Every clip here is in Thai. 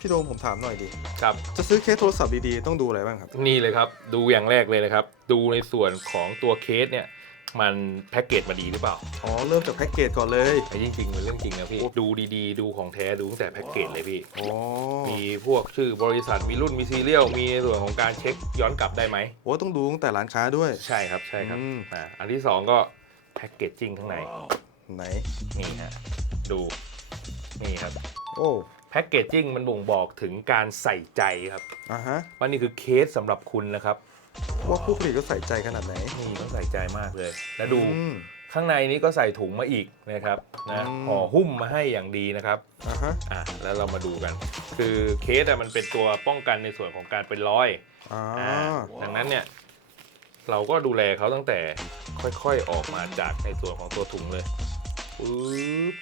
พี่โดมผมถามหน่อยดิ ครับ จะซื้อเคสโทรศัพท์ดีๆ ต้องดูอะไรบ้างครับ นี่เลยครับ ดูอย่างแรกเลยนะครับ ดูในส่วนของตัวเคสเนี่ย มันแพ็กเกจมาดีหรือเปล่า อ๋อ เริ่มจากแพ็กเกจก่อนเลย ไอ้จริงๆเป็นเรื่องจริงนะพี่ ดูดีๆ ดูของแท้ ดูตั้งแต่แพ็กเกจเลยพี่ อ๋อมีพวกชื่อบริษัท มีรุ่น มีซีเรียล มีในส่วนของการเช็คย้อนกลับได้ไหม โอ้ต้องดูตั้งแต่ร้านค้าด้วย ใช่ครับ ใช่ครับ อืม อ่า อันที่สองก็แพ็กเกจจิ้งข้างใน ไหน นี่ฮะ ดู นี่ครับ โอ้ แพ็กเกจจิ้งมันบ่งบอกถึงการใส่ใจครับอะฮะว่านี่คือเคสสำหรับคุณนะครับ ว่าผู้ผลิตก็ใส่ใจขนาดไหน นี่ต้องใส่ใจมากเลย แล้วดูอืม ข้างในนี้ก็ใส่ถุงมาอีกนะครับนะอืม ห่อหุ้มมาให้อย่างดีนะครับอะฮะอะแล้วเรามาดูกัน คือเคสอะมันเป็นตัวป้องกันในส่วนของการเป็นรอย อ่าอ่าดังนั้นเนี่ยเราก็ดูแลเขาตั้งแต่ค่อยๆออกมาจากในส่วนของตัวถุงเลยปึ๊บ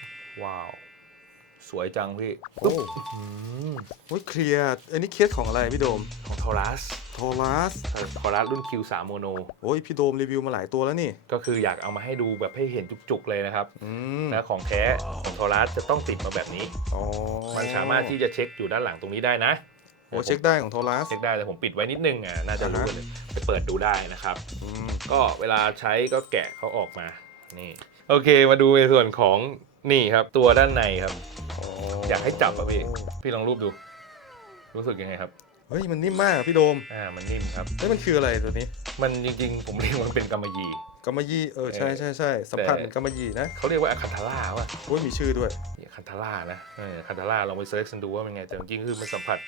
ว้าว สวยจังพี่โอ้อืมโอ้ยเคลียร์อันนี้เคสของอะไรพี่โดมของทอรัสโทรัสทอรัสรุ่น Q3 โมโนโอ้ยพี่โดมรีวิวมาหลายตัวแล้วนี่ ก็คืออยากเอามาให้ดูแบบให้เห็นจุกๆเลยนะครับอืมและของแท้ของทอรัสจะต้องติดมาแบบนี้อ๋อมันสามารถที่จะเช็คอยู่ด้านหลังตรงนี้ได้นะโอ้เช็คได้ของโทรัสเช็คได้แต่ผมปิดไว้นิดนึงอะน่าจะรู้อ่าฮะเลยไปเปิดดูได้นะครับอืมก็เวลาใช้ก็แกะเขาออกมานี่โอเคมาดูในส่วนของนี่ครับตัวด้านในครับ อยากให้จับอะพี่ พี่ลองรูปดู รู้สึกยังไงครับ เฮ้ยมันนิ่มมากอะพี่โดมอ่า มันนิ่มครับ เฮ้ยมันคืออะไรตัวนี้มันจริงๆ ผมเรียกมันเป็นกำมะหยี่ กำมะยี่เออใช่ใช่ใช่สัมผัสเหมือนกำมะยี่นะเขาเรียกว่าอะคันทาร่าว่ะโอ้ยมีชื่อด้วยอะคันทาร่านะเออคันทาร่าลองไปเซิร์ชกันดูว่าเป็นไง แต่จริงๆคือมันสัมผัส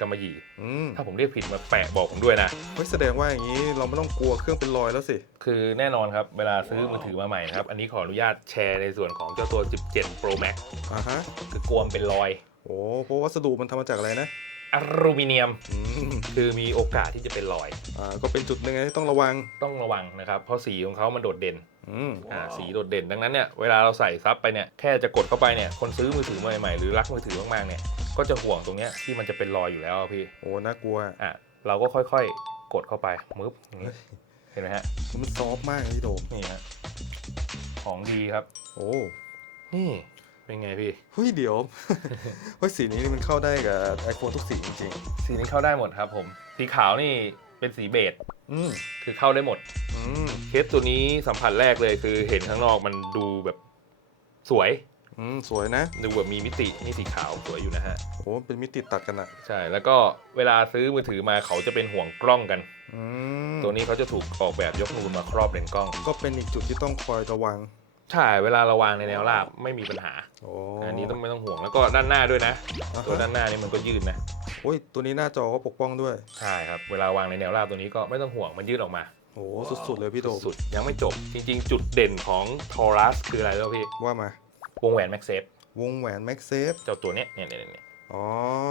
กำมะหยี่อืมถ้าผมเรียกผิดมาแปะบอกผมด้วยนะ เฮ้ยแสดงว่าอย่างนี้เราไม่ต้องกลัวเครื่องเป็นรอยแล้วสิ คือแน่นอนครับ เวลาซื้อมือถือมาใหม่นะครับ อันนี้ขออนุญาตแชร์ในส่วนของเจ้าตัว 17 Pro Max อ่าฮะ คือกลวมเป็นรอย โอ้เพราะวัสดุมันทำมาจากอะไรนะ อลูมิเนียม อืม คือมีโอกาสที่จะเป็นรอย อ่า ก็เป็นจุดหนึ่งที่ต้องระวัง ต้องระวังนะครับ เพราะสีของเขามันโดดเด่น อืม อ่า สีโดดเด่น ดังนั้นเนี่ย เวลาเราใส่ซับไปเนี่ย แค่จะกดเข้าไปเนี่ย คนซื้อมือถือใหม่ๆ หรือรักมือถือมากๆ เนี่ย ก็จะห่วงตรงเนี้ยที่มันจะเป็นรอยอยู่แล้วอะพี่โอ้น่ากลัวอะเราก็ค่อยๆ กดเข้าไปมึบอย่างนี้เห็นไหมฮะมันซอฟต์มากนะพี่โดมนี่ฮะของดีครับ โอ้นี่เป็นไงพี่เฮ้ยเดี๋ยว เฮ้ยสีนี้นี่มันเข้าได้กับไอโฟนทุกสีจริงสีนี้เข้าได้หมดครับผมสีขาวนี่เป็นสีเบจๆอืมคือเข้าได้หมด อืมเคสตัวนี้สัมผัสแรกเลยคือเห็นข้างนอกมันดูแบบสวย อืมสวยนะดูแบบมีมิตินี่สีขาวสวยอยู่นะฮะโอ้เป็นมิติตัดกันอะใช่แล้วก็เวลาซื้อมือถือมาเขาจะเป็นห่วงกล้องกัน อืมตัวนี้เขาจะถูกออกแบบยกนูนมาครอบเลนส์กล้อง ก็เป็นอีกจุดที่ต้องคอยระวังใช่เวลาเราวางในแนวราบไม่มีปัญหาโอ้อันนี้ต้องไม่ต้องห่วงแล้วก็ด้านหน้าด้วยนะอ่าตัวฮะด้านหน้านี่มันก็ยืดนะโอ้ยตัวนี้หน้าจอก็ปกป้องด้วยใช่ครับเวลาวางในแนวราบตัวนี้ก็ไม่ต้องห่วงมันยืดออกมาโอ้สุดๆเลยพี่โดมสุดๆยังไม่จบจริง ๆ จุดเด่นของทอรัสคืออะไรรู้ป่ะพี่ว่ามา วงแหวนแม็กเซฟวงแหวนแม็กเซฟเจ้าตัวเนี้ยเนี่ยเนี่ยเนี่ยอ๋อ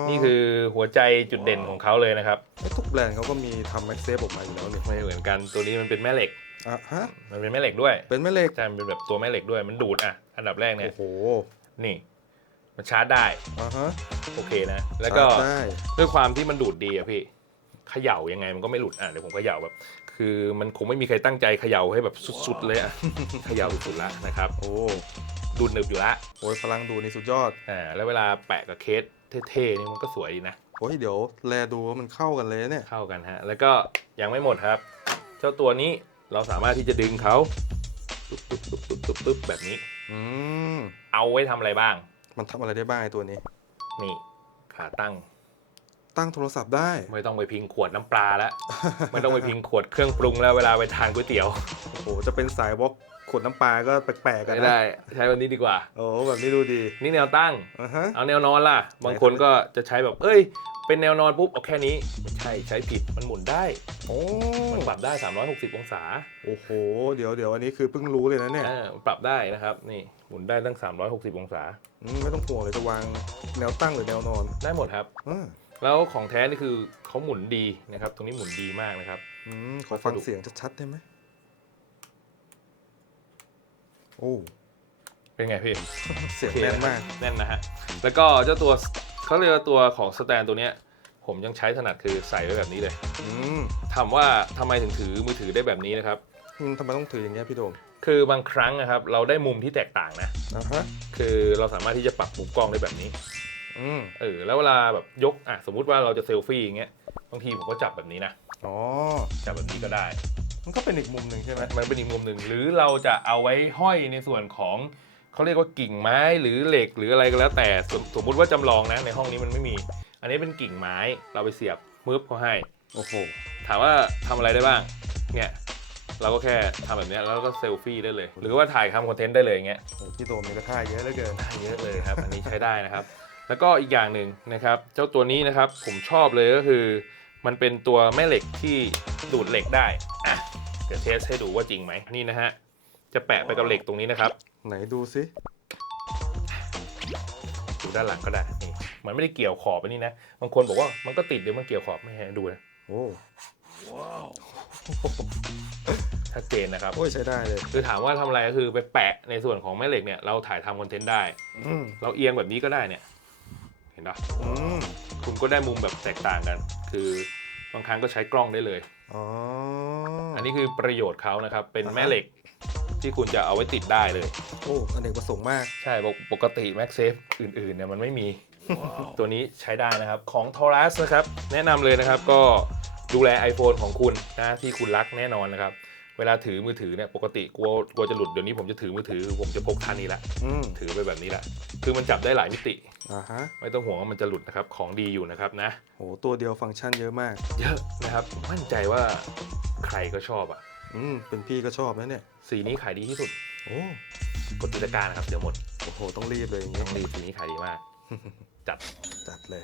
นี่คือหัวใจจุดเด่นของเขาเลยนะครับไอ้ทุกแบรนด์เขาก็มีทำแม็กเซฟออกมาอยู่แล้วนี่ไม่เหมือนกันตัวนี้มันเป็นแม่เหล็กอะฮะมันเป็นแม่เหล็กด้วย เป็นแม่เหล็กใช่มันเป็นแบบตัวแม่เหล็กด้วยมันดูดอะอันดับแรกเนี่ยโอ้โหนี่มันชาร์จได้อะฮะโอเคนะ แล้วก็ชาร์จได้ด้วยความที่มันดูดดีอะพี่เขย่ายังไงมันก็ไม่หลุดอะเดี๋ยวผมเขย่าแบบ คือมันคงไม่มีใครตั้งใจเขย่าให้แบบสุดๆเลยอะเขย่าสุดๆแล้วนะครับ โอ้ ดูดหนึบอยู่ละโอ้ยพลังดูดนี่สุดยอดอ่าแล้วเวลาแปะกับเคสเท่ๆนี่มันก็สวยดีนะโอ้ยเดี๋ยวแลดูว่ามันเข้ากันเลยเนี่ยเข้ากันฮะ แล้วก็ยังไม่หมดครับ เจ้าตัวนี้เราสามารถที่จะดึงเขาตุ๊บตุ๊บตุ๊บตุ๊บตุ๊บตุ๊บแบบนี้ อืมเอาไว้ทำอะไรบ้าง มันทำอะไรได้บ้างไอ้ตัวนี้ นี่ ขาตั้ง ตั้งโทรศัพท์ได้ ไม่ต้องไปพิงขวดน้ำปลาแล้ว ไม่ต้องไปพิงขวดเครื่องปรุงแล้วเวลาไปทานก๋วยเตี๋ยว โอ้โหจะเป็นสายวอล์ก ขวดน้ำปลาก็แปลกๆกันไม่นะได้ใช้วันนี้ดีกว่า โอ้แบบนี้ดูดีนี่แนวตั้ง อะฮะ เอาแนวนอนล่ะ บางคนก็จะใช้แบบ เอ้ย เป็นแนวนอนปุ๊บเอาแค่นี้ไม่ใช่ใช้ผิดมันหมุนได้โอ้มันปรับได้ 360 องศาโอ้โห เดี๋ยวเดี๋ยวอันนี้คือเพิ่งรู้เลยนะเนี่ยอ่าปรับได้นะครับนี่หมุนได้ตั้ง 360 องศา อืมไม่ต้องห่วงเลยจะวางแนวตั้งหรือแนวนอนได้หมดครับอ่าแล้วของแท้นี่คือเขาหมุนดีนะครับ ตรงนี้หมุนดีมากนะครับ อืมขอฟังเสียงชัดๆได้ไหม โอ้เป็นไงพี่เสียงแน่นมาก แน่นนะฮะ แล้วก็เจ้าตัวเขาเรียกว่าตัวของสแตนตัวเนี้ย ผมยังใช้ถนัดคือใส่ไว้แบบนี้เลยอืมถามว่าทำไมถึงถือมือถือได้แบบนี้นะครับอืมทำไมต้องถืออย่างเงี้ยพี่โดมคือบางครั้งนะครับ เราได้มุมที่แตกต่างนะ อะฮะคือเราสามารถที่จะปรับมุมกล้องได้แบบนี้ออืมเออแล้วเวลาแบบยกอะสมมุติว่าเราจะเซลฟี่อย่างเงี้ยบางทีผมก็จับแบบนี้นะอ๋อจับแบบนี้ก็ได้ มันก็เป็นอีกมุมหนึ่งใช่ไหมมันเป็นอีกมุมหนึ่งหรือเราจะเอาไว้ห้อยในส่วนของเขาเรียกว่ากิ่งไม้หรือเหล็กหรืออะไรก็แล้ว แต่สมสมมุติว่าจำลองนะในห้องนี้มันไม่มี อันนี้เป็นกิ่งไม้เราไปเสียบมืบเขาให้ โอ้โห ถามว่าทำอะไรได้บ้าง เนี่ยเราก็แค่ทำแบบเนี้ยแล้วก็เซลฟี่ได้เลย หรือว่าถ่ายทำคอนเทนต์ได้เลยอย่างเงี้ยโอ้พี่โดมมีกระท่าเยอะเหลือเกิน ได้เยอะเลยครับ อันนี้ใช้ได้นะครับ แล้วก็อีกอย่างหนึ่งนะครับ เจ้าตัวนี้นะครับผมชอบเลยก็คือ มันเป็นตัวแม่เหล็กที่ดูดเหล็กได้อะ เดี๋ยวเทสให้ดูว่าจริงไหมนี่นะฮะ จะแปะไปกับเหล็กตรงนี้นะครับ ไหนดูซิดูด้านหลังก็ได้นี่มันไม่ได้เกี่ยวขอบไปนี่นะบางคนบอกว่ามันก็ติดเดี๋ยวมันเกี่ยวขอบไม่ให้ดูนะโอ้ชัดเจนนะครับโอ้ยใช้ได้เลย คือถามว่าทำอะไรก็คือไปแปะในส่วนของแม่เหล็กเนี่ยเราถ่ายทำคอนเทนต์ได้อืมเราเอียงแบบนี้ก็ได้เนี่ย เห็นปะอืมคุณก็ได้มุมแบบแตกต่างกัน คือบางครั้งก็ใช้กล้องได้เลย อ๋ออัอันนี้คือประโยชน์เขานะครับ เป็นอ่าฮะแม่เหล็กที่คุณจะเอาไว้ติดได้เลย โอ้อเนกประสงค์มาก ใช่ปกปกติ m a g s a f e อื่นๆเนี่ยมันไม่มี ตัวนี้ใช้ได้นะครับ ของ t a u r u s นะครับ แนะนำเลยนะครับก็ดูแล iPhone ของคุณนะที่คุณรักแน่นอนนะครับ เวลาถือมือถือเนี่ยปกติกลัวกลัวจะหลุดเดี๋ยวนี้ผมจะถือมือถือผมจะพกท่านี้ละอืมถือไปแบบนี้ละคือมันจับได้หลายมิติ อ่าฮะไม่ต้องห่วงว่ามันจะหลุดนะครับของดีอยู่นะครับนะ โหตัวเดียวฟังก์ชันเยอะมาก เยอะนะครับผมมั่นใจว่าใครก็ชอบอะ อืมเป็นพี่ก็ชอบนะเนี่ย สีนี้ขายดีที่สุดโอ้กดติดตามนะครับเดี๋ยวหมดโอ้โหต้องรีบเลยอย่างต้เงี้อยงรีบสีนี้ขายดีมาก จัด จัดเลย